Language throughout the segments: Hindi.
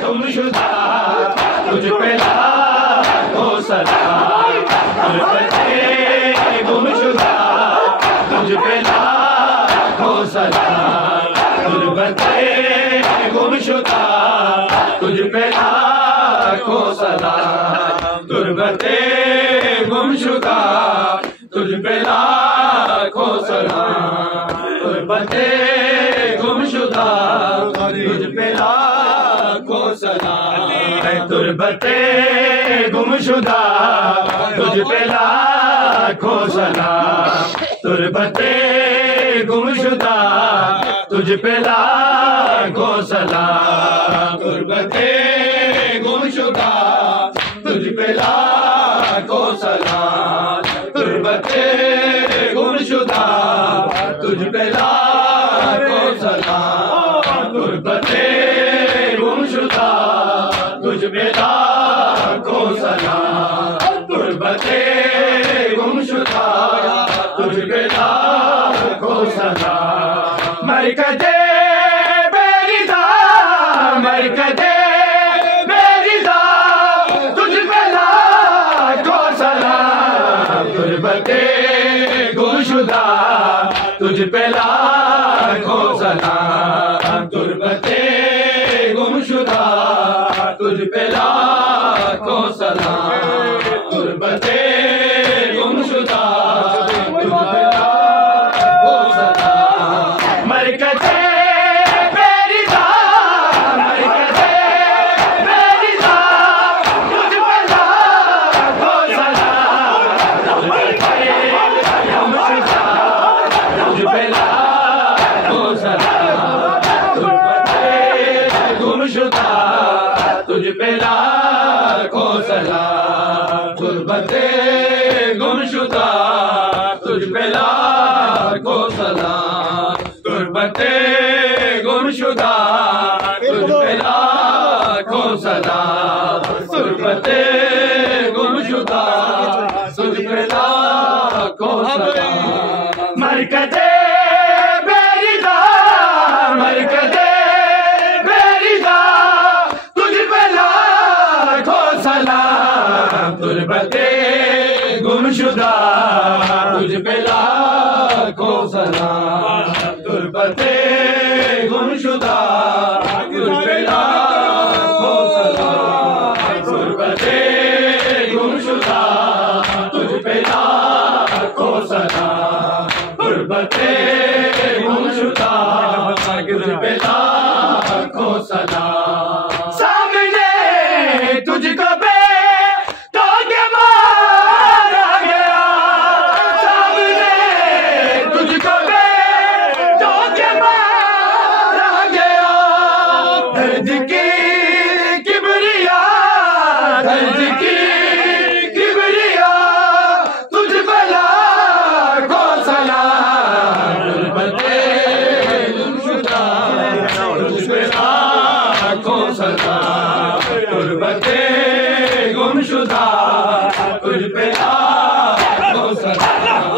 गुमशुदा तुझ पे लाखों सलाम, गुमशुदा तुझ पे लाखों सलाम, गुमशुदा तुझ पे लाखों सलाम, गुमशुदा तुझ पे लाखों सलाम, गुमशुदा तुझ पे लाखों सलाम, गुमशुदा तुझ पे लाखों सलाम, गुमशुदा तुझ पे लाखों सलाम, गुमशुदा तुझ पे लाखों सलाम, गुमशुदा तुझ पे लाखों सलाम, गुमशुदा तुझ पे लाखों सलाम, गुमशुदा तुझ पे लाखों सलाम। मरकज़े बेरिज़ा, मरकज़े बेरिज़ा तुझ पे लाखों सलाम, गुमशुदा तुझ पे लाखों सलाम, गुमशुदा तुझ पे लाखों सलाम, गुमशुदा तुझ पे लाखों सलाम। मरकज़े बेरिज़ा, मरकज़े बेरिज़ा तुझ पे लाखों सलाम, गुमशुदा तुझ पे लाखों सलाम, गुमशुदा तुझ पे लाखों सलाम, गुमशुदा तुझ पे लाखों सलाम, गुमशुदा तुझ पे लाखों सलाम, गुमशुदा तुझ पे लाखों सलाम। मरकज़े बेरिज़ा, मरकज़े बेरिज़ा तुझ पे लाखों सलाम, गुमशुदा तुझ पे लाखों सलाम, गुमशुदा तुझ पे लाखों सलाम, गुमशुदा तुझ पे लाखों सलाम, गुमशुदा तुझ पे लाखों सलाम। सामने तुझको तो के मारा गया, सामने तुझको तो के मारा गया, दर्द की किबरिया, दर्द की किबरिया तुझ पे लाखों सलाम, गुमशुदा तुझ पे लाखों सलाम, गुमशुदा तुझ पे लाखों सलाम।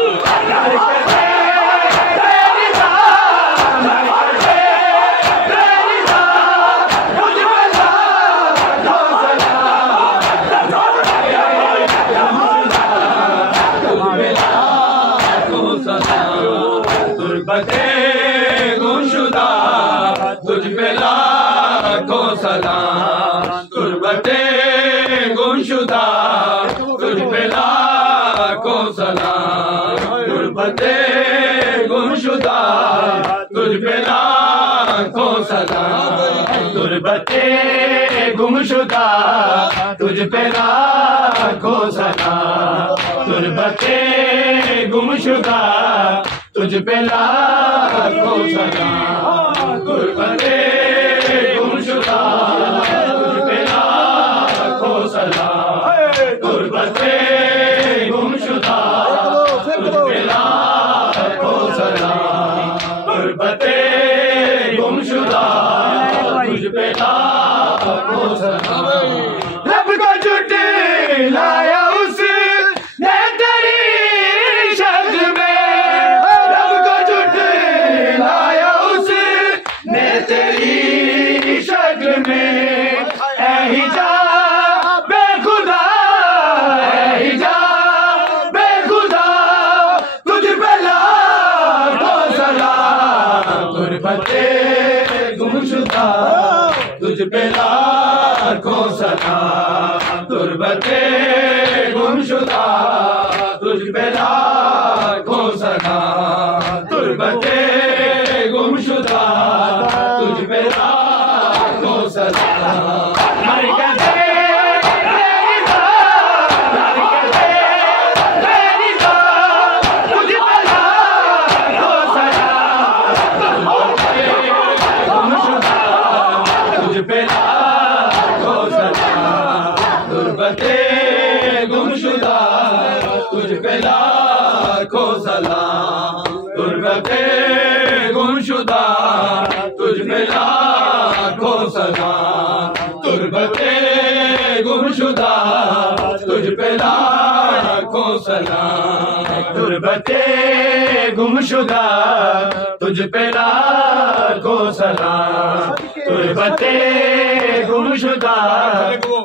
गुमशुदा तुझ पे लाखों सलाम, गुमशुदा तुझ पे लाखों सलाम, गुमशुदा तुझ पे लाखों सलाम, गुमशुदा तुझ पे लाखों सलाम, गुमशुदा तुझ पे लाखों सलाम, गुमशुदा तुझ पे लाखों सलाम, गुमशुदा तुझ पे लाखों सलाम, गुमशुदा तुझ पे लाखों सलाम। रब को झुठलाया उसने तेरी शर्त में, रब को झुठलाया उसने तुर्बते गुमशुदा तुझ पे लाखों सलाम। तुर्बते गुमशुदा तुझ पे लाखों सलाम। तुर्बते गुमशुदा तुझ पे लाखों सलाम। तुर्बते गुमशुदा तुझ पे लाखों सलाम। तुर्बते गुमशुदा तुझ पे लाखों सलाम। तुर्बते गुमशुदा तुझ पे लाखों सलाम। तुर्बते गुमशुदा तुझ पे लाखों सलाम। तुर्बते गुमशुदा तुझ पे लाखों सलाम। तुर्बते गुमशुदा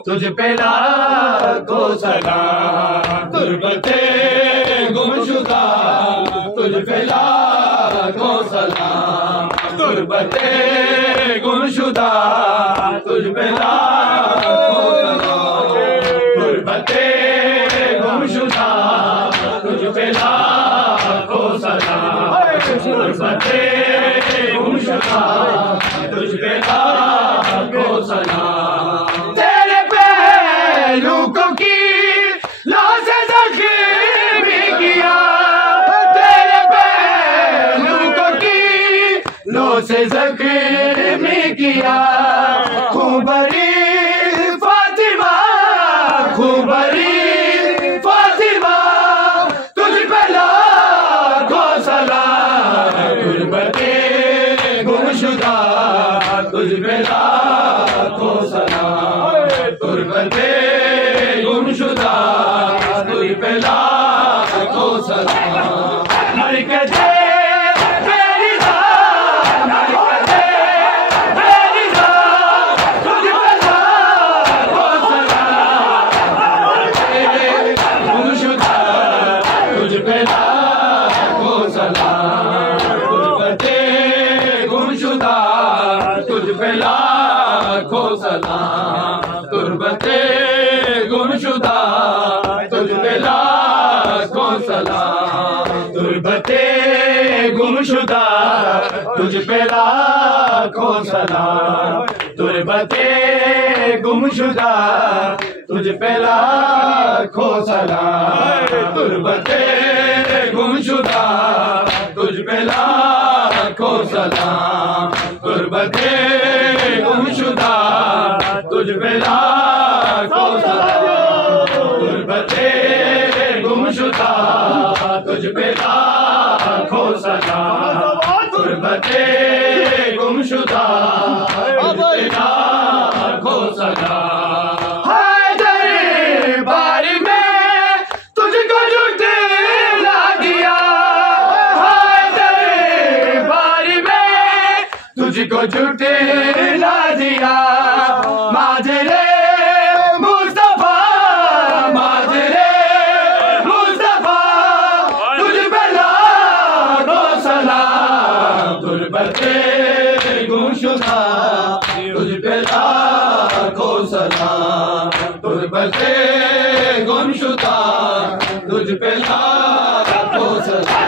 तुझ पे लाखों सलाम। तुर्बते गुमशुदा तुझ पे लाखों सलाम। तुर्बते गुमशुदा तुझ पे लाखों सलाम। तुर्बते गुमशुदा तुझ पे लाखों सलाम। तेरे पहलू को कीलों से जख्मी किया। तेरे पहलू को कीलों से जख्मी किया। खूबरी फातिमा खूबरी फातिमा तुझ पे लाखों सलाम। तुर्बते गुमशुदा तुझ पे लाखों सलाम। तुर्बते गुमशुदा तुझ पे लाखों सलाम। मरकज़े मेरी जान मरकज़े मेरी जान तुझ पे लाखों सलाम। गुमशुदा तुझ पे लाखों सलाम। तुर्बते गुमशुदा तुझ पे लाखों सलाम। तुर्बते गुमशुदा तुझ पे लाखों सलाम। तुर्बते गुमशुदा तुझ पे लाखों सलाम। तुर्बते गुमशुदा तुझ पे लाखों सलाम। तुर्बते गुमशुदा तुझ पे लाखों सलाम। तुर्बते गुमशुदा तुझ पे लाखों सलाम। तुर्बते गुमशुदा तुझ पे लाखों सलाम। तुर्बते गुमशुदा तुझ पे लाखों सलाम। हाय दरबार में तुझको झुठला दिया। हाय दरबार में तुझको झुठला दिया। माजरे मुस्तफा माजरे मुस्तफा तुझ पे लाखों सलाम। तुर्बते गुमशुदा तुझ पे लाखों सलाम। तुर्बते गुमशुदा तुझ पे लाखों सलाम।